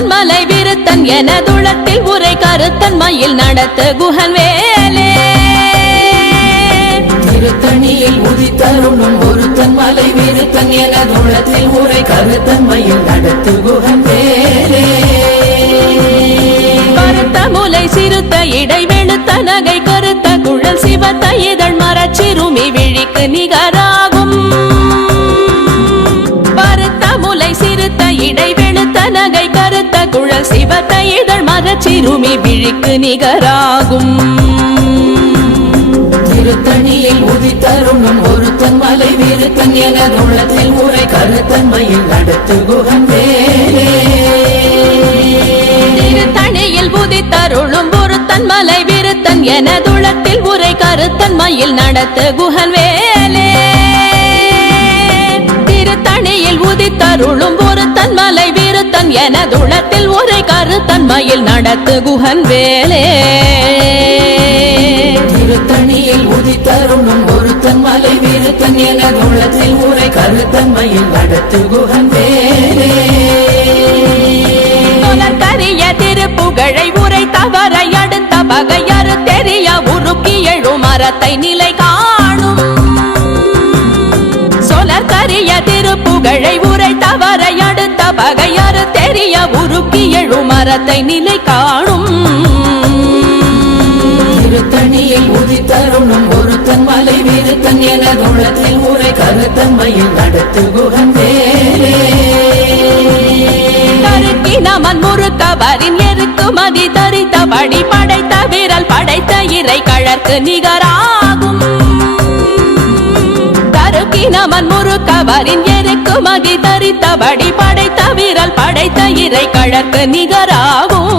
பொருத்தன் மலை விருத்தன் எனதுளத்தில் உரை கருத்தன் மயில் நடத்து குஹன் வேலே திருத்தணியில் உதித்தருளும் ஒருத்தன் மலை விருத்தன் எனதுளத்தில் உரை கருத்தன் மயில் நடத்து குஹன் வேலே கருத்த முலை சிறுத்த இடை வெளுத்த நகை கருத்த குழல் சிவத்த இதழ் மரச்சிறுமி விழிக்கு நிகராகும் பருத்த முலை சிறுத்த இடை வெளுத்த நகை கருத்த குழல் சிவத்த இதழ் மரச்சிறுமி விழிக்கு நிகராகும் திருத்தணியில் உதித்தருளும் ஒருத்தன் மலை விருத்தன் எனதுளத்தில் உரை கருத்தன் மயில் நடத்து குஹன் வேலே திருத்தணியில் உதித்தருளும் ஒருத்தன் மலை விருத்தன் எனதுளத்தில் உரை கருத்தன் மயில் நடத்து குஹன் வேலே திருத்தணியில் உதித்தருளும் ஒருத்தன் மலை விருத்தன் எனதுளத்தில் உரை கருத்தன் மயில் நடத்து குஹன் வேலே திருத்தணியில் உதித்தருளும் ஒருத்தன் மலை விருத்தன் எனதுளத்தில் உரை கருத்தன் மயில் நடத்து குஹன் வேலே கரிய திருப்புகழை உரை தவறை அடுத்த பகையறு தெரிய உருக்கி எழும் மரத்தை நிலை காணும் சொலற்கரிய திருப்புகழை உரை தவறை அடுத்த பகையறு தெரிய உருக்கி எழும் மரத்தை நிலை காணும் திருத்தணியில் உதித்தருளும் ஒருத்தன் மலை விருத்தன் எனதுளத்தில் உரை கருத்தன் மயில் நடத்து குஹன் வேலே நமன் முறுக்கவரின் எருக்கு மதி தரித்தபடி படைத்த விரல் படைத்த இறை கழற்கு நிகராகும் தருக்கி நமன் முறுக்கவரின் எருக்கு மதி தரித்தபடி படைத்த விரல் படைத்த இறை கழற்கு நிகராகும்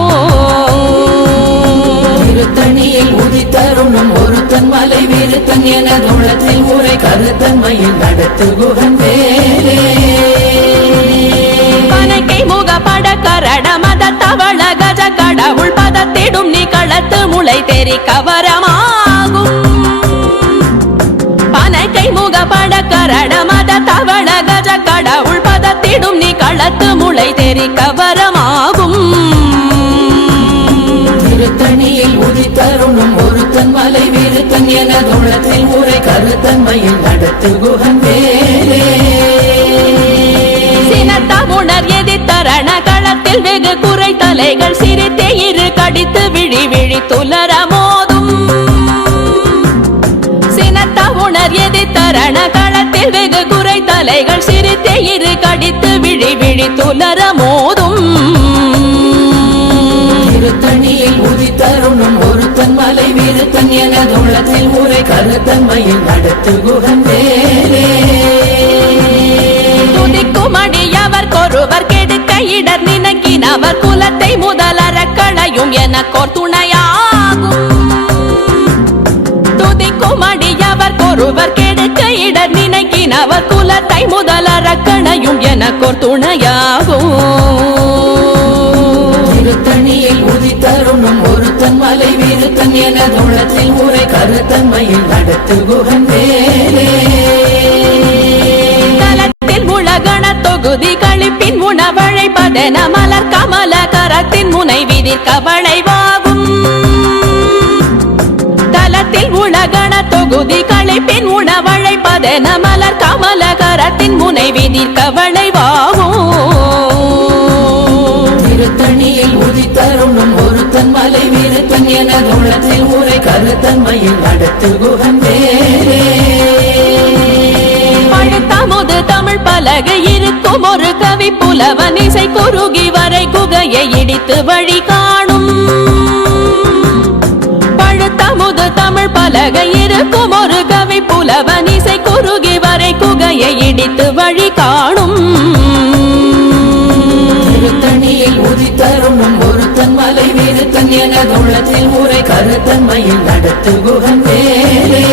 திருத்தணியில் உதித்தருளும் ஒருத்தன் மலை விருத்தன் எனதுளத்தில் உரை கருத்தன் மயில் நடத்து குஹன் வேலே பனக்கை முக பட கரட மத தவள கஜ கடவுள் பதத்திடும் நீ களத்து முளை தெரி கவரமாகும் பனக்கை முக பட கரட மத தவள கஜ கடவுள் பதத்திடும் நீ களத்து முளை தெரி கவரமாகும் திருத்தணியில் உதித்தருளும் ஒருத்தன் மலை விருத்தன் எனதுளத்தில் உரை கருத்தன் மயில் நடத்து குஹன் வேலே சினத்தமுணர் எதிர்த்தரண களத்தில் வெகு குறை தலைகள் சிரித்தே இரு கடித்து விழி விழி துலர மோதும் சினத்தமுணர் எதிர்த்தரண களத்தில் வெகு குறை தலைகள் சிரித்தே இரு கடித்து விழி விழி துலர மோதும் திருத்தணியில் உதித்தருளும் ஒருத்தன் மலை விருத்தன் எனதுளத்தில் உரை கருத்தன் மயில் நடத்து குஹன் வேலே துதிக்குமடியவர் கொருவர் கெடுக்க இடர் நினைக்கினவர் குலத்தை முதலற களையும் எனக்கோர் துணையாகும் துதிக்குமடியவர் கொருவர் கெடுக்க இடர் நினைக்கினவர் குலத்தை முதலற களையும் எனக்கோர் துணையாகும் திருத்தணியில் உதித்தருளும் ஒருத்தன் மலை விருத்தன் எனதுளத்தில் உரை கருத்தன் மயில் நடத்து குஹன் வேலே உலகண தொகுதி கழிப்பின் உணவழைப்பதென மலர் கமல கரத்தின் முனை விதிர் கவளைவாகும் தலத்தில் உலகண தொகுதி கழிப்பின் உணவழைப்பதென மலர் கமல கரத்தின் முனை விதிர் கவளைவாகும் திருத்தணியில் உதித்தருளும் ஒருத்தன் மலை விருத்தன் எனதுளத்தில் உரை கருத்தன் மயில் நடத்து குஹன் வேலே பழுத்தமுது தமிழ் பலகை இருக்கும் ஒரு கவி புலவன் இசை குறுகி வரை குகையை இடித்து வழி காணும் பழுத்தமுது தமிழ் பலகை இருக்கும் ஒரு கவி புலவன் இசை குறுகி வரை குகையை இடித்து வழி காணும் திருத்தணியில் உதித்தருளும் ஒருத்தன் மலை விருத்தன் எனதுளத்தில் உரை கருத்தன் மயில் நடத்து குஹன் வேலே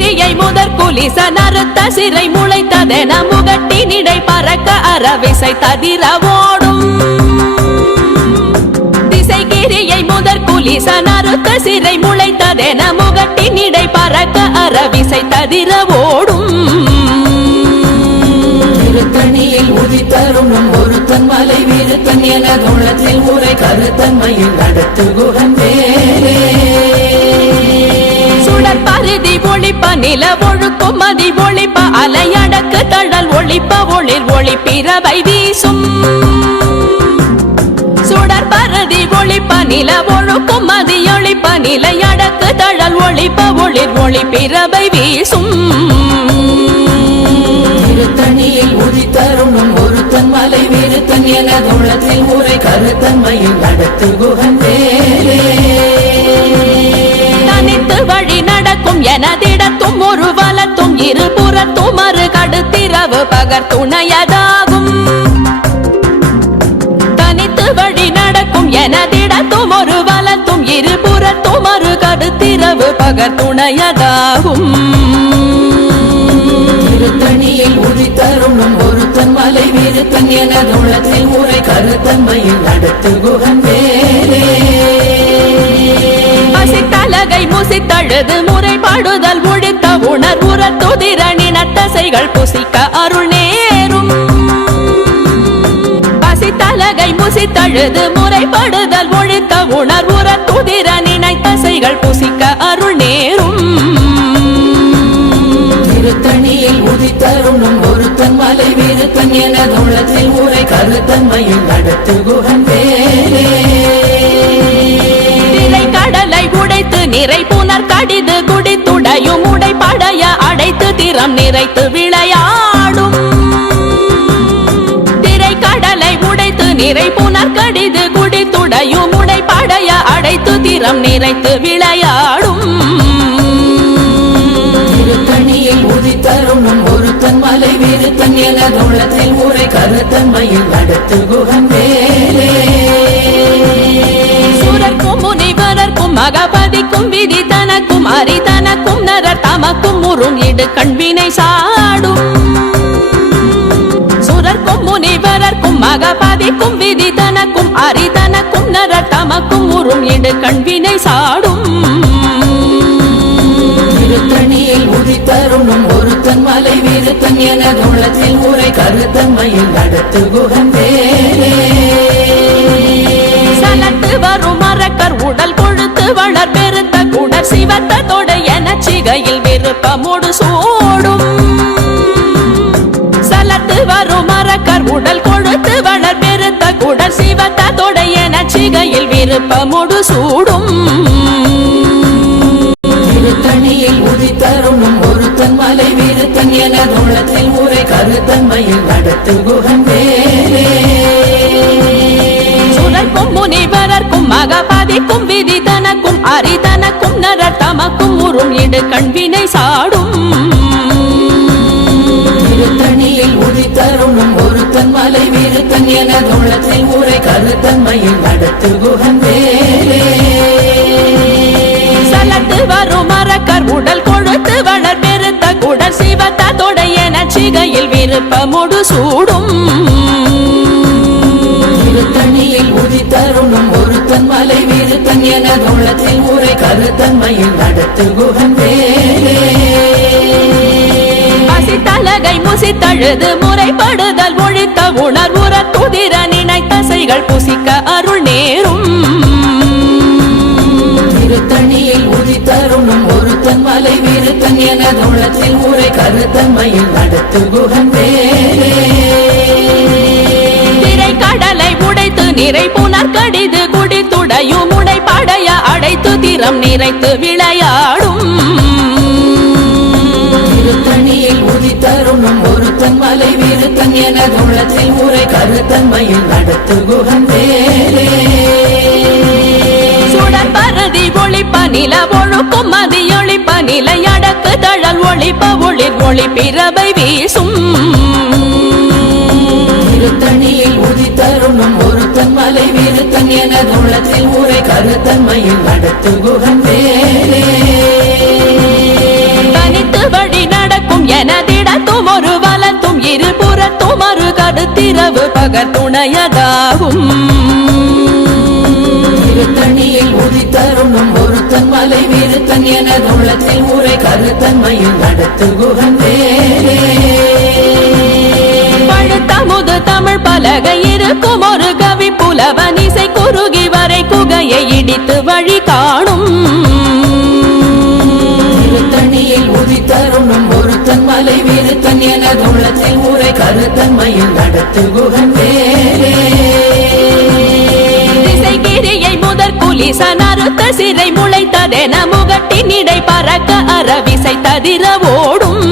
கிரியை முதற் குலிச நறுத்த சிறை முளைத்ததென முகட்டினிடை பறக்க அறவிசை ததிர ஓடும் திசைகிரியை முதற் குலிச நறுத்த சிறை முளைத்ததென முகட்டினிடை பறக்க அறவிசை ததிர ஓடும் திருத்தணியில் உதித்தரும் ஒருத்தன் மலை வீருத்தன் எனதுள்ளத்தில் உரை கருத்தன்மையில் நடத்து குகன் வேலே சுடர் பருதி ஒளிப்ப நில ஒழுக்கும் மதி ஒளிப்ப அலையடக்கு தழல் ஒளிப்ப ஒளிர் ஒளிப்பிறவை வீசும் சுடர் பருதி ஒளிப்ப நில ஒழுக்கும் மதி ஒளிப்ப நிலையடக்கு தழல் ஒளிப்ப ஒளிர் ஒளிப்பிறவை வீசும் திருத்தணியில் உதித்தரும் ஒருத்தன் மலை வீருத்தன் எனதுள்ளத்தில் உரை கருத்தன்மையில் நடத்து குகன் வேலே தனித்து வழி நடக்கும் எனதிடத்தும் ஒரு வலத்தும் இருபுறத்தும் மறு கடுத்திரவு பகர் துணையதாகும் தனித்து வழி நடக்கும் எனதிடத்தும் ஒரு வலத்தும் இருபுறத்தும் மறு கடுத்திரவு பகர் துணையதாகும் திருத்தணியில் உதித்தரும் ஒருத்தன் மலை வீருத்தன் எனதுள்ளத்தில் உரை கருத்தன்மையில் நடத்து குகன் வேலே பசித்தலகை முசித்தழுது முறைப்பாடுதல் ஒழித்த உணர்வுற துதிரணின தசைகள் புசிக்க அருள் நேரும் பசித்தலகை முசித்தழுது முறைப்படுதல் ஒழித்த உணர்வுற துதிரணின தசைகள் புசிக்க அருள் நேரும் திருத்தணியில் உதித்தரும் ஒருத்தன் மலை வீருத்தன் எனதுள்ளத்தில் உரை கருத்தன்மையில் நடத்து குகன் வேலே கடலை உடைத்து நிறை புனர் கடிது குடித்துடையும் உடைப்படைய அடைத்து திறம் நிறைத்து விளையாடும் திரை கடலை உடைத்து நிறை புனர் கடிது குடித்துடையும் உடைப்படைய அடைத்து திறம் நிறைத்து விளையாடும் திருத்தணியில் உதித்தரும் ஒருத்தன் மலை வீருத்தன் எனதுள்ளத்தில் உரை கருத்தன்மையில் நடத்து குகன் வேலே சுரர்க்கும் முனிவரர்க்கும் மகபதிக்கும் விதி தனக்கும் அரிதனக்கும் நரர் தமக்கும் உறும் இடு கண்வினை சாடும் சுரர்க்கும் முனிவரர்க்கும் மகபதிக்கும் விதி தனக்கும் அரிதனக்கும் நரர் தமக்கும் உறும் இடு கண்வினை சாடும் திருத்தணியில் உதித்தரும் ஒருத்தன் மலை வீருத்தன் எனதுள்ளத்தில் உரை கருத்தன்மையில் நடத்து குகன் வேலே சலத்து வரும் மரக்கர் உடல் கொழுத்து வளர் பெருத்த குடர் சிவத்த தொடை என சிகையில் விருப்பமோடு சூடும் சலத்து வரும் மரக்கர் உடல் கொழுத்து வளர் பெருத்த குடர் சிவத்த தொடை என சிகையில் விருப்பமோடு சூடும் திருத்தணியில் உதித்தரும் ஒருத்தன் மலை வீருத்தன் எனதுள்ளத்தில் உரை கருத்தன்மையில் நடத்து குகன் வேலே சுரர்க்கும் முனிவரர்க்கும் மகபதிக்கும் விதி தனக்கும் அரிதனக்கும் நரர் தமக்கும் உறும் இடு கண்வினை சாடும் திருத்தணியில் உதித்தரும் ஒருத்தன் மலை வீருத்தன் எனதுள்ளத்தில் உரை கருத்தன்மையில் நடத்து குகன் வேலே சலத்து வரும் மரக்கர் உடல் கொழுத்து வளர் பெருத்த குடர் சிவத்த தொடை என சிகையில் விருப்பமோடு சூடும் திருத்தணியில் உதித்தரும் ஒருத்தன் மலை வீருத்தன் எனதுள்ளத்தில் உரை கருத்தன்மையில் நடத்து குகன் வேலே பசித்தலகை முசித்தழுது முறைப்படுதல் ஒழித்த உணர்வுற துதிர நினைத்தசைகள் புசிக்க அருள் நேரும் திருத்தணியில் உதித்தரும் ஒருத்தன் மலை வீருத்தன் எனதுள்ளத்தில் உரை கருத்தன்மையில் நடத்து குகன் வேலே திரை கடலை உடைத்து நிறை புனர் கடிது குடித்துடையும் உடைப்படைய அடைத்து திறம் நிறைத்து விளையாடும் திருத்தணியில் உதித்தரும் ஒருத்தன் மலை வீருத்தன் எனதுள்ளத்தில் உரை கருத்தன்மையில் நடத்து குகன் வேலே சுடர் பருதி ஒளிப்ப நில ஒழுக்கும் மதி ஒளிப்ப நிலையடக்கு தழல் ஒளிப்ப ஒளிர் ஒளிப்பிறவை வீசும் திருத்தணியில் உதித்தரும் ஒருத்தன் மலை வீருத்தன் எனதுள்ளத்தில் உரை கருத்தன்மையில் நடத்து குகன் வேலே தனித்து வழி நடக்கும் எனதிடத்தும் ஒரு வலத்தும் இருபுறத்தும் மறு கடுத்திரவு பகர் துணையதாகும் திருத்தணியில் உதித்தரும் ஒருத்தன் மலை வீருத்தன் எனதுள்ளத்தில் உரை கருத்தன்மையில் நடத்து குகன் வேலே எழுத்தமுது தமிழ் பலகை இருக்கும் ஒரு கவி புலவன் இசை குறுகி வரை குகையை இடித்து வழி காணும் திருத்தணியில் உதித்தருணும் ஒருத்தன் மலை வீருத்தன் எனது உள்ளத்தில் ஊரை கருத்தன்மையில் நடத்து குகன் வேலே திசைகிரியை முதற் குலிசன் அறுத்த சிறை முளைத்ததென முகட்டின் இடை பறக்க அறவிசை ததிர ஓடும்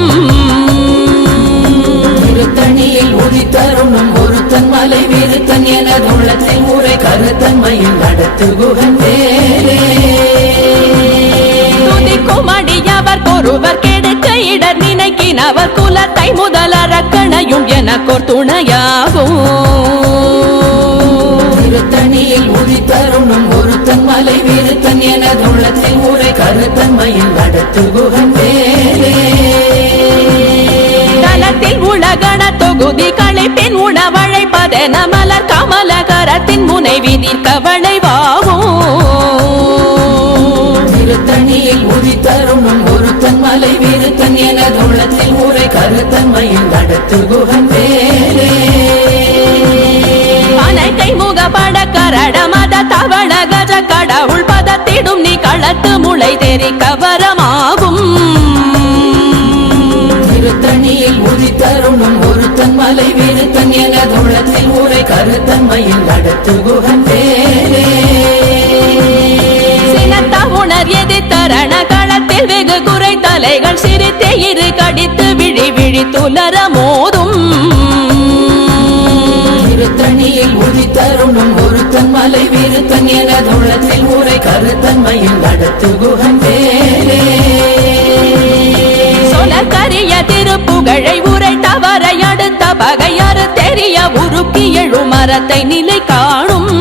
திருத்தணியில் உதித்தருணும் ஒருத்தன் மலை வீருத்தன் எனது உள்ளத்தில் ஊரை கருத்தன்மையில் நடத்து குகன் வேலே துதிக்கும் அடியவர் ஒருவர் கெடுக்க இடர் நினைக்கினவர் குலத்தை முதலறக்கணையும் எனக்கோர் துணையாகும் திருத்தணியில் உதித்தருணும் ஒருத்தன் மலை வீருத்தன் எனது உள்ளத்தில் ஊரை கருத்தன்மையில் நடத்து குகன் வேலே தலத்தில் உலகண தொகுதி களைப்பின் உணவழைப்பதென மலர் கமலகரத்தின் முனை விதிர்க்க வளைவாகும் திருத்தணியில் உதித்தருணும் ஒருத்தன் மலை வீருத்தன் எனது உள்ளத்தில் ஊரை கருத்தன்மையில் நடத்து குகன் வேலே அனைத்தை முகப்பட கரட மத தவள கஜ கடவுள் பதத்திடும் நீ களத்து முளை தெரிக்க வரமாகும் திருத்தணியில் உதித்தருணும் ஒருத்தன் மலை வீருத்தன் எனது உள்ளத்தில் ஊரை கருத்தன்மையில் நடத்து குகன் வேலே சினத்த உணர் எதிர்த்தரண களத்தில் வெகு குறை தலைகள் சிரித்தே இரு கடித்து விழி விழி துலர மோதும் திருத்தணியில் உதித்தருணும் ஒருத்தன் மலை வீருத்தன் எனது உள்ளத்தில் ஊரை கருத்தன்மையில் நடத்து குகன் வேலே சொலக்கரிய திருப்புகழை உரை தவறை அடுத்த பகையாறு தெரிய உருக்கி எழு மரத்தை நிலை காணும்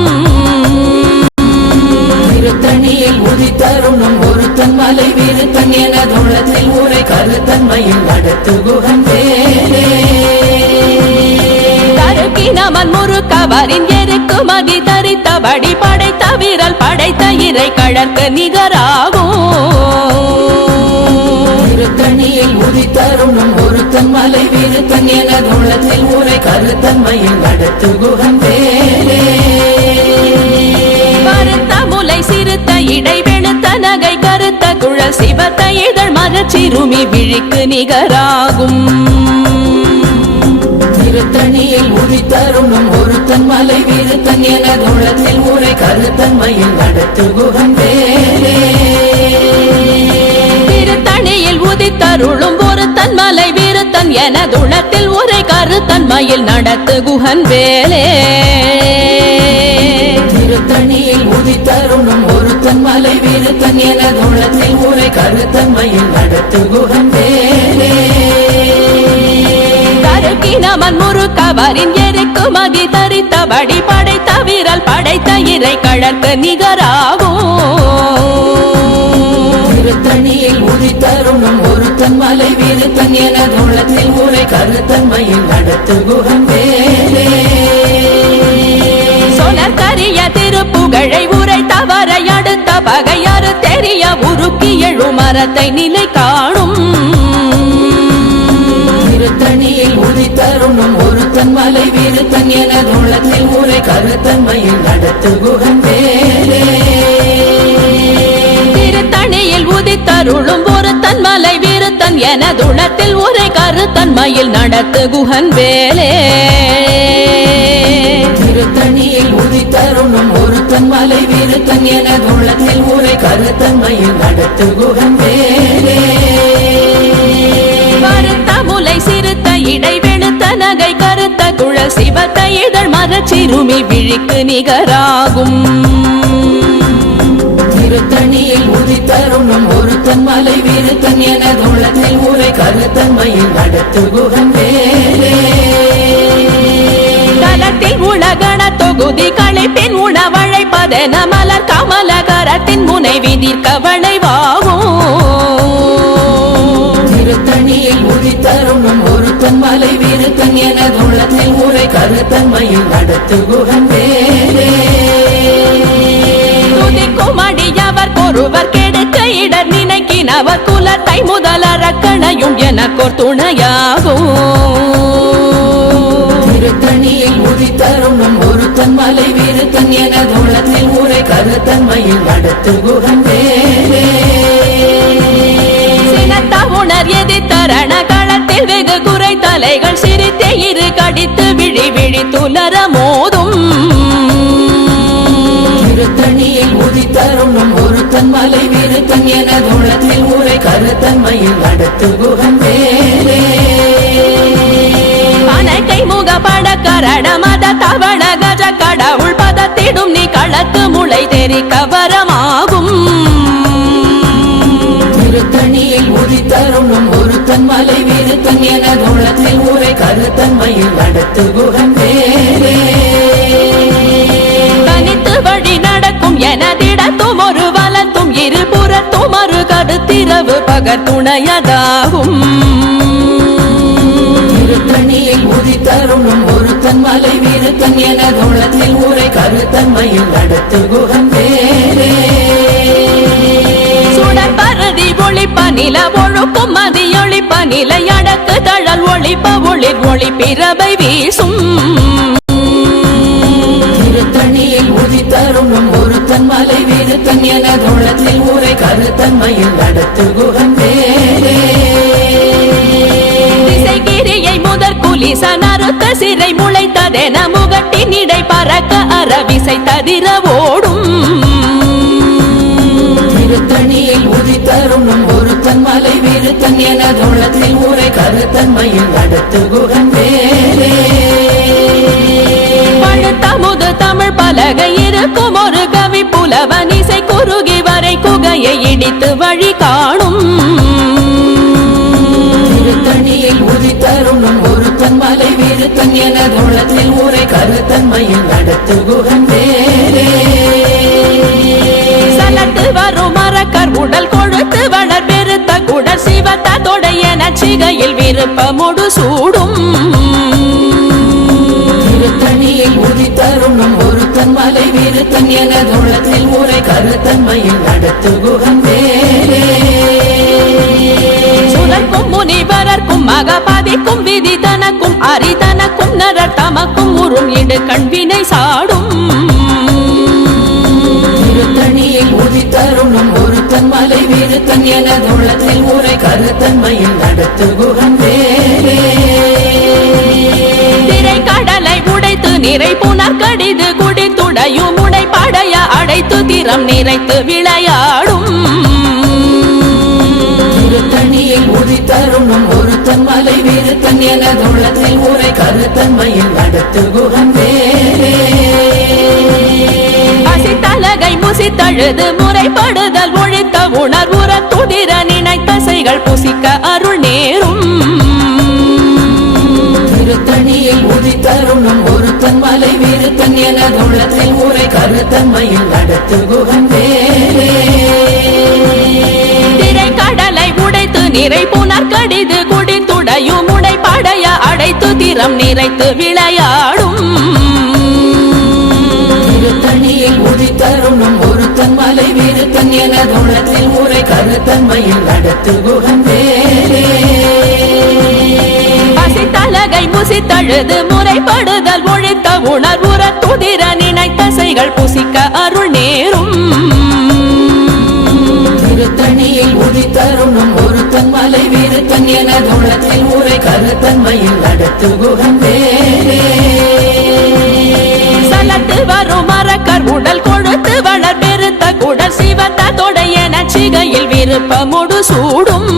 திருத்தணியில் உதித்தருணும் ஒருத்தன் மலை வீருத்தன் எனது உள்ளத்தில் ஊரை கருத்தன்மையில் நடத்து குகன் வேலே தருக்கினமன் முறுக்கவரின் எருக்கு மதி தரித்தபடி படைத்த வீரல் படைத்த இறை கழற்கு நிகராகும் திருத்தணியில் உதித்தருணும் ஒருத்தன் மலை வீருத்தன் எனது உள்ளத்தில் ஊரை கருத்தன்மையில் நடத்து குகன் வேலே கருத்த முலை சிறுத்த இடை வெளுத்த நகை கருத்த குழல் சிவத்த இதழ் மரச்சிறுமி விழிக்கு நிகராகும் திருத்தணியில் உதித்தருணும் ஒருத்தன் மலை வீருத்தன் எனது உள்ளத்தில் ஊரை கருத்தன்மையில் நடத்து குகன் வேலே திருத்தணியில் உதித்தருளும் ஒருத்தன் மலை வீருத்தன் எனதுளத்தில் உரை கருத்தன்மையில் நடத்து குகன் வேலே திருத்தணியில் உதித்தருணும் ஒருத்தன் மலை வீருத்தன் எனது உள்ளத்தில் ஊரை கருத்தன்மையில் நடத்து குகன் வேலே தருக்கினமன் முறுக்கவரின் எருக்கு மதி தரித்தபடி படைத்த வீரல் படைத்த இறை கழற்கு நிகராகும் திருத்தணியில் உதித்தருணும் ஒருத்தன் மலை வீருத்தன் எனது உள்ளத்தில் ஊரை கருத்தன்மையில் நடத்து குகன் வேலே சொலக்கரிய திருப்புகழை உரை தவறை அடுத்த பகையாறு தெரிய உருக்கி எழு மரத்தை நிலை காணும் திருத்தணியில் உதித்தருணும் ஒருத்தன் மலை வீருத்தன் எனது உள்ளத்தில் ஊரை கருத்தன்மையில் நடத்து குகன் வேலே திருத்தணியில் உதித்தருளும் ஒருத்தன் மலை வீருத்தன் எனதுளத்தில் உரை கருத்தன்மையில் நடத்து குகன் வேலே திருத்தணியில் உதித்தருணும் ஒருத்தன் மலை வீருத்தன் எனது உள்ளத்தில் ஊரை கருத்தன்மையில் நடத்து குகன் வேலே கருத்த முலை சிறுத்த இடை வெளுத்த நகை கருத்த குழல் சிவத்த இதழ் மரச்சிறுமி விழிக்கு நிகராகும் திருத்தணியில் உதித்தருணும் ஒருத்தன் மலை வீருத்தன் எனது உள்ளத்தில் ஊரை கருத்தன்மையில் நடத்து குகன் வேலே தலத்தில் உலகண தொகுதி களைப்பின் உணவழைப்பதென மலர் கமலகரத்தின் முனை விதிர்க்க வளைவாகும் திருத்தணியில் உதித்தருணும் ஒருத்தன் மலை வீருத்தன் எனது உள்ளத்தில் ஊரை கருத்தன்மையில் நடத்து குகன் வேலே துதிக்கும் அடியவர் ஒருவர் கெடுக்க இடர் நினைக்கினவர் குலத்தை முதலறக்கணையும் எனக்கோர் துணையாகும் உதித்தரும் ஒருத்தன் மலை விருத்தன் எனதுள்ளத்தில் ஊரை கருத்தன்மையில் நடத்து குகன் வேலே உணர் எதி தரண களத்தில் வெகு குறை தலைகள் சிரித்தே இரு கடித்து விழி விழி துலர மோதும் திருத்தணியில் உதித்தரும் ஒருத்தன் மலை விருத்தன் எனதுள்ளத்தில் ஊரை கருத்தன்மையில் நடத்து குகன் வேலே அனைக்கை முக பட கரண மத தவண கஜ கடவுள் பதத்திடும் நீ களத்து முளை தெரி கவரமாகும் திருத்தணியில் உதித்தரும் ஒருத்தன் மலை விருத்தன் எனதுள்ளத்தில் ஊரை கருத்தன்மையில் நடத்து குகன் வேலே தனித்து வழி நடக்கும் எனதிடத்தும் ஒரு வலத்தும் இருபுறத்தும் ஒரு கருத்திரவு பகத்துணையதாகும் திருத்தணியில் உதித்தரும் ஒருத்தன் மலை விருத்தன் எனதுள்ளத்தில் ஊரை கருத்தன்மையில் நடத்து குகன் வேலே சுடற்பருதி ஒளிப்ப நில ஒழுக்கும் மதியொளிப்ப நிலை அடக்கு தழல் ஒளிப்ப ஒளிர் ஒளி பிறவை வீசும் திருத்தணியில் உதித்தரும் ஒருத்தன் மலை விருத்தன் எனதுள்ளத்தில் ஊரை கருத்தன்மையில் நடத்து குகன் வேலே திசைகிரியை முதற் குலிச நறுத்த சிறை முளைத்ததென முகட்டின் இடை பறக்க அறவிசை ததிர ஓடும் திருத்தணியில் உதித்தரும் ஒருத்தன் மலை விருத்தன் எனதுள்ளத்தில் ஊரை கருத்தன்மையில் நடத்து குகன் வேலே பழுத்தமுது தமிழ் பலகை இருக்கும் ஒரு கவி புலவன் இசை குறுகி வரை குகையை இடித்து வழி காணும் திருத்தணியில் உதித்தரும் ஒருத்தன் மலை விருத்தன் எனதுள்ளத்தில் ஊரை கருத்தன்மையில் நடத்து குகன் வேலே சலத்து வரும் மரக்கர் உடல் கொழுத்து வளர் பெருத்த குடல் சிவத்த தொடைய நச்சிகையில் விருப்பமுடு சூடும் திருத்தணியில் உதித்தரும் ஒருத்தன் மலை விருத்தன் எனதுள்ளத்தில் ஊரை கருத்தன்மையில் நடத்து குகன் வேலே சுதற்கும் முனிவரர்க்கும் மகபாதிக்கும் விதி தனக்கும் அரிதனக்கும் நரர் தமக்கும் உறும் இடு கண்வினை சாடும் திருத்தணியில் உதித்தரும் ஒருத்தன் மலை விருத்தன் எனதுள்ளத்தில் ஊரை கருத்தன்மையில் நடத்து குகன் வேலே திரை கடலை உடைத்து நிறை புனர் கடிது குடித்துடையும் உடை படைய அடைத்து திறம் நிறைத்து விளையாடும் திருத்தணியில் உதித்தரும் ஒருத்தன் மலை விருத்தன் எனதுள்ளத்தில் ஊரை கருத்தன்மையில் நடத்து குகன் வேலே பசித்தலகை முசித்தழுது முறைப்படுதல் ஒழித்த உணர்வுற துதிர நினைத்தசைகள் புசிக்க அருள் நேரும் திருத்தணியில் உதித்தரும் ஒருத்தன் மலை விருத்தன் எனதுள்ளத்தில் ஊரை கருத்தன்மையில் நடத்து குகன் வேலே திரை கடலை உடைத்து நிறை புனர் கடிது குடித்துடையும் உடை படைய அடைத்து திறம் நிறைத்து விளையாடும் திருத்தணியில் உதித்தரும் ஒருத்தன் மலை விருத்தன் எனதுள்ளத்தில் ஊரை கருத்தன்மையில் நடத்து குகன் வேலே பசித்தலகை முசித்தழுது முறைப்படுதல் ஒழித்த உணர்வுற துதிர நினைத்தசைகள் புசிக்க அருள் நேரும் திருத்தணியில் உதித்தரும் ஒருத்தன் மலை விருத்தன் எனதுள்ளத்தில் ஊரை கருத்தன்மையில் நடத்து குகன் வேலே சலத்து வரும் மரக்கர் உடல் கொழுத்து வளர் பெருத்த குடல் சிவத்த தொடைய நச்சிகையில் விருப்பமுடு சூடும்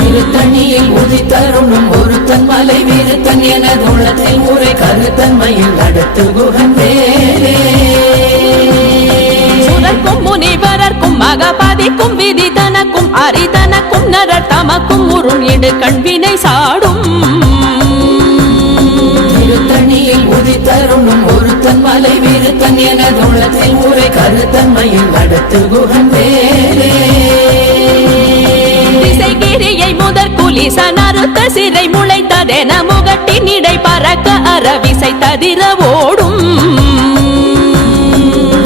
திருத்தணியில் உதித்தரும் ஒருத்தன் மலை விருத்தன் எனதுள்ளத்தில் ஊரை கருத்தன்மையில் நடத்து குகன் வேலே சுதற்கும் முனிவரர்க்கும் மகபாதிக்கும் விதி தனக்கும் அரிதனக்கும் நரர் தமக்கும் உறும் இடு கண்வினை சாடும் திருத்தணியில் உதித்தரும் ஒருத்தன் மலை விருத்தன் எனதுள்ளத்தில் ஊரை கருத்தன்மையில் நடத்து குகன் வேலே திசைகிரியை முதற் குலிச நறுத்த சிறை முளைத்ததென முகட்டின் இடை பறக்க அறவிசை ததிர ஓடும்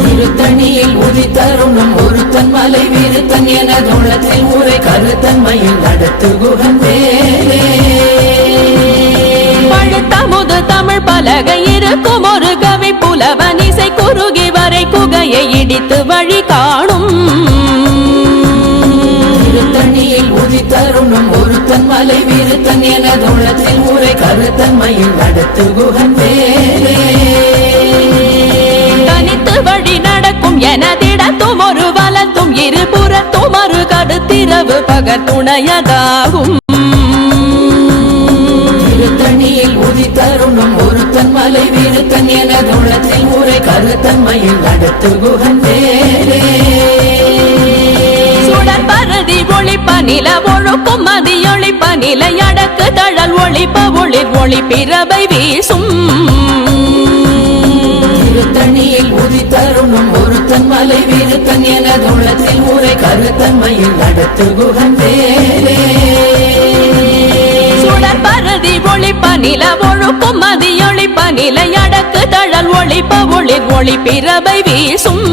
திருத்தணியில் உதித்தரும் ஒருத்தன் மலை விருத்தன் எனதுள்ளத்தில் ஊரை கருத்தன்மையில் நடத்து குகன் வேலே பழுத்தமுது புலவன் இசை குறுகி வரை குகையை இடித்து வழி காணும் திருத்தணியில் உதித்தருணும் ஒருத்தன் மலை விருத்தன் எனதுள்ளத்தில் உரை கருத்தன்மையில் நடத்து குகன் வேலே தனித்து வழி நடக்கும் எனதிடத்தும் ஒரு வலத்தும் இருபுறத்தும் ஒரு கடுத்திரவு பகத்துணையதாகும் திருத்தணியில் உதித்தருணும் ஒருத்தன் மலை விருத்தன் எனதுள்ளத்தில் உரை கருத்தன்மையில் நடத்து குகன் வேலே சுடர் பரதி ஒளிப்ப நில ஒழுக்கும் மதியொளிப்ப நிலை அடக்கு தழல் ஒளிப்ப ஒளிர் ஒளி பிறவை வீசும் திருத்தணியில் உதித்தருணும் ஒருத்தன் மலை விருத்தன் எனதுள்ளத்தில் உரை கருத்தன்மையில் நடத்து குகன் வேலே சுடர் பரதி ஒளிப்ப நில ஒழுக்கும் மதியொளிப்ப நிலை அடக்கு தழல் ஒளிப்ப ஒளிர் ஒளி பிறவை வீசும்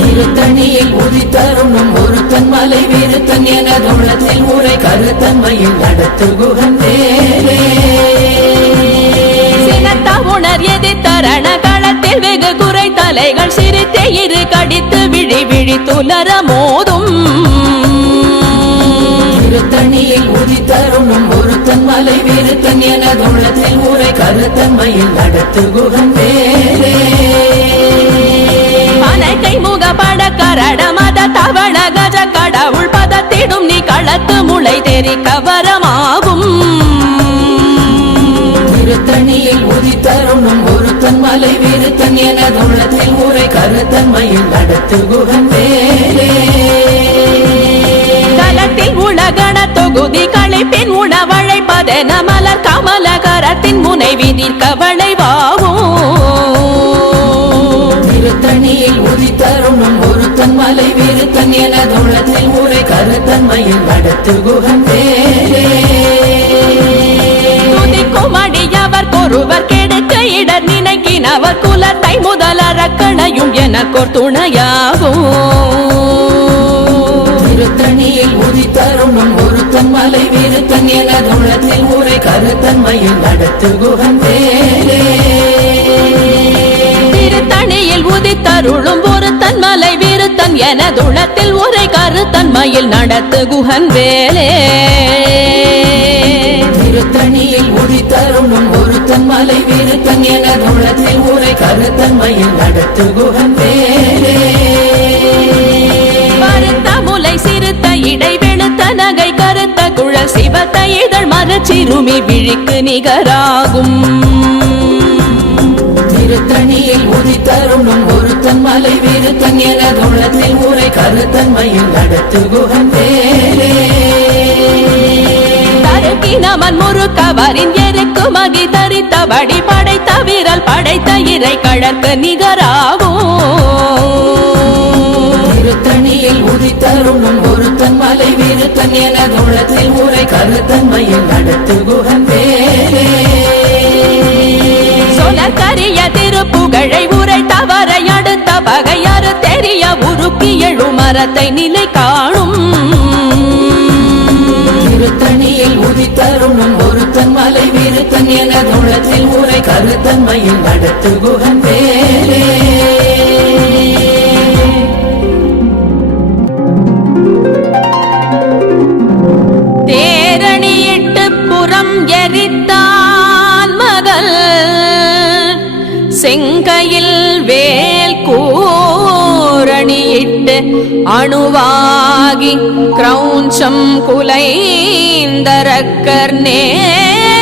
திருத்தணியில் உதித்தருணும் ஒருத்தன் மலை விருத்தன் எனதுள்ளத்தில் உரை கருத்தன்மையில் நடத்து குகன் வேலே சினத்த உணர் எதிர்த்தரண களத்தில் வெகு குறை தலைகள் சிரித்தே இரு கடித்து விழி விழி துலர மோதும் திருத்தணியில் உதித்தருணும் ஒருத்தன் மலை விருத்தன் எனதுள்ளத்தில் உரை கருத்தன்மையில் நடத்து குகன் வேலே கை முக பட கரட மத தவள கஜ கடவுள் பதத்திடும் நீ களத்து முளை தெரி கவரமாகும் திருத்தணியில் உதித்தருணும் ஒருத்தன் மலை விருத்தன் எனதுள்ளத்தில் உரை கருத்தன்மையில் நடத்து குகன் வேலே தலத்தில் உலகண தொகுதி களைப்பின் உணவழைப்பதென மலர் கமல கரத்தின் முனை விதிர் கவளைவாகும் திருத்தணியில் உதித்தருணும் ஒருத்தன் மலை விருத்தன் எனதுள்ளத்தில் உரை கருத்தன்மையில் நடத்து குகன் வேலே துதிக்கும் அடியவர் கொருவர் கெடுக்க இடர் நினைக்கினவர் குலத்தை முதலறக்கணையும் எனக்கோர் துணையாகும் திருத்தணியில் உதித்தருணும் ஒருத்தன் மலை விருத்தன் எனதுள்ளத்தில் உரை கருத்தன்மையில் நடத்து குகன் வேலே திருத்தணியில் உதித்தருளும் ஒருத்தன் மலை விருத்தன் எனதுளத்தில் உரை கருத்தன்மையில் நடத்து குகன் வேலே திருத்தணியில் உதித்தருணும் ஒருத்தன் மலை விருத்தன் எனதுள்ளத்தில் உரை கருத்தன்மையில் நடத்து குகன் வேலே பருத்த முலை சிறுத்த இடை வெளுத்த நகை கருத்த குழல் சிவத்த இதழ் மரச்சிறுமி விழிக்கு நிகராகும் திருத்தணியில் உதித்தருணும் ஒருத்தன் மலை விருத்தன் எனதுள்ளத்தில் உரை கருத்தன்மையில் நடத்து குகன் வேலே தருக்கினவன் முறுக்கவரின் எருக்கு மகி தரித்த வடி படைத்த விரல் படைத்த இறை கழற்கு நிகராகும் திருத்தணியில் உதித்தருணும் ஒருத்தன் மலை விருத்தன் எனதுள்ளத்தில் உரை கருத்தன்மையில் நடத்து குகன் வேலே சொலக்கரிய திருப்புகழை உரை தவறை அடுத்த பகையறு தெரிய உருக்கி எழு மரத்தை நிலை காணும் திருத்தணியில் உதித்தருணும் ஒருத்தன் மலை விருத்தன் எனதுள்ளத்தில் உரை கருத்தன்மையில் நடத்து குகன் வேலே தேரணியிட்டு புறம் எரித்தான் மகள் செங்கையில் வேல் கூரணியிட்டு அணுவாகி கிரௌஞ்சம் குலைந்தரக்கர் நேரே